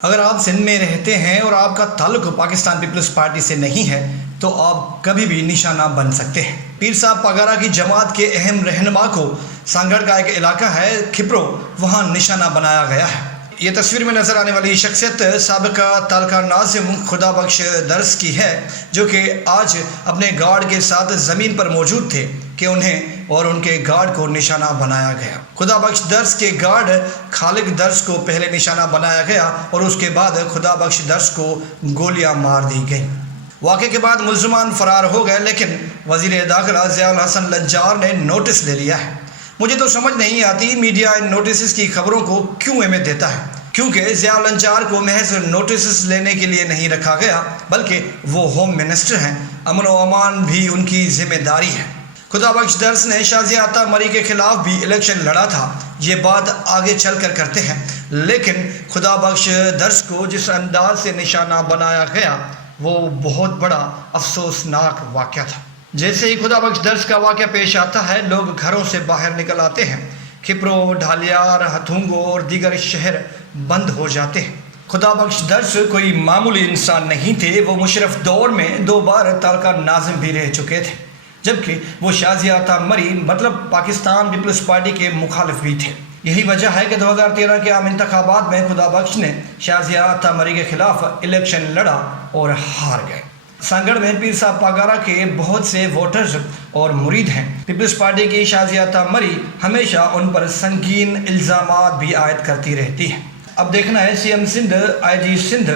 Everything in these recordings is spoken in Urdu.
اگر آپ سندھ میں رہتے ہیں اور آپ کا تعلق پاکستان پیپلز پارٹی سے نہیں ہے تو آپ کبھی بھی نشانہ بن سکتے ہیں۔ پیر صاحب پگارا کی جماعت کے اہم رہنما کو سانگڑ کا ایک علاقہ ہے کھپرو، وہاں نشانہ بنایا گیا ہے۔ یہ تصویر میں نظر آنے والی شخصیت سابقہ تعلقہ ناظم خدا بخش درس کی ہے، جو کہ آج اپنے گارڈ کے ساتھ زمین پر موجود تھے کہ انہیں اور ان کے گارڈ کو نشانہ بنایا گیا۔ خدا بخش درس کے گارڈ خالق درس کو پہلے نشانہ بنایا گیا اور اس کے بعد خدا بخش درس کو گولیاں مار دی گئیں۔ واقعے کے بعد ملزمان فرار ہو گئے، لیکن وزیر داخلہ ضیاء الحسن لنچار نے نوٹس لے لیا ہے۔ مجھے تو سمجھ نہیں آتی میڈیا ان نوٹسز کی خبروں کو کیوں اہمیت دیتا ہے، کیونکہ ضیاء لنچار کو محض نوٹسز لینے کے لیے نہیں رکھا گیا، بلکہ وہ ہوم منسٹر ہیں، امن و امان بھی ان کی ذمہ داری ہے۔ خدا بخش درس نے شازیہ عطا مری کے خلاف بھی الیکشن لڑا تھا، یہ بات آگے چل کر کرتے ہیں، لیکن خدا بخش درس کو جس انداز سے نشانہ بنایا گیا وہ بہت بڑا افسوسناک واقعہ تھا۔ جیسے ہی خدا بخش درس کا واقعہ پیش آتا ہے، لوگ گھروں سے باہر نکل آتے ہیں، کھپرو، ڈھالیار، ہتھونگو اور دیگر شہر بند ہو جاتے ہیں۔ خدا بخش درس کوئی معمولی انسان نہیں تھے، وہ مشرف دور میں 2 بار تعلقہ ناظم بھی رہ چکے تھے، جبکہ وہ شازیہ عطا مری مطلب پاکستان پیپلز پارٹی کے مخالف بھی تھے۔ یہی وجہ ہے کہ 2013 کے عام انتخابات میں خدا بخش نے شازیہ عطا مری کے خلاف الیکشن لڑا اور ہار گئے۔ سانگڑ میں پیر صاحب پگارا کے بہت سے ووٹرز اور مرید ہیں۔ پیپلز پارٹی کی شازیہ عطا مری ہمیشہ ان پر سنگین الزامات بھی عائد کرتی رہتی ہے۔ اب دیکھنا ہے سی ایم سندھ، آئی جی سندھ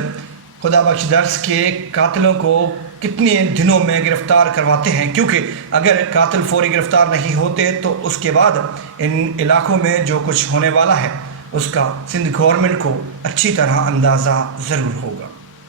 خدا بخش درس کے قاتلوں کو کتنے دنوں میں گرفتار کرواتے ہیں، کیونکہ اگر قاتل فوری گرفتار نہیں ہوتے تو اس کے بعد ان علاقوں میں جو کچھ ہونے والا ہے اس کا سندھ گورنمنٹ کو اچھی طرح اندازہ ضرور ہوگا۔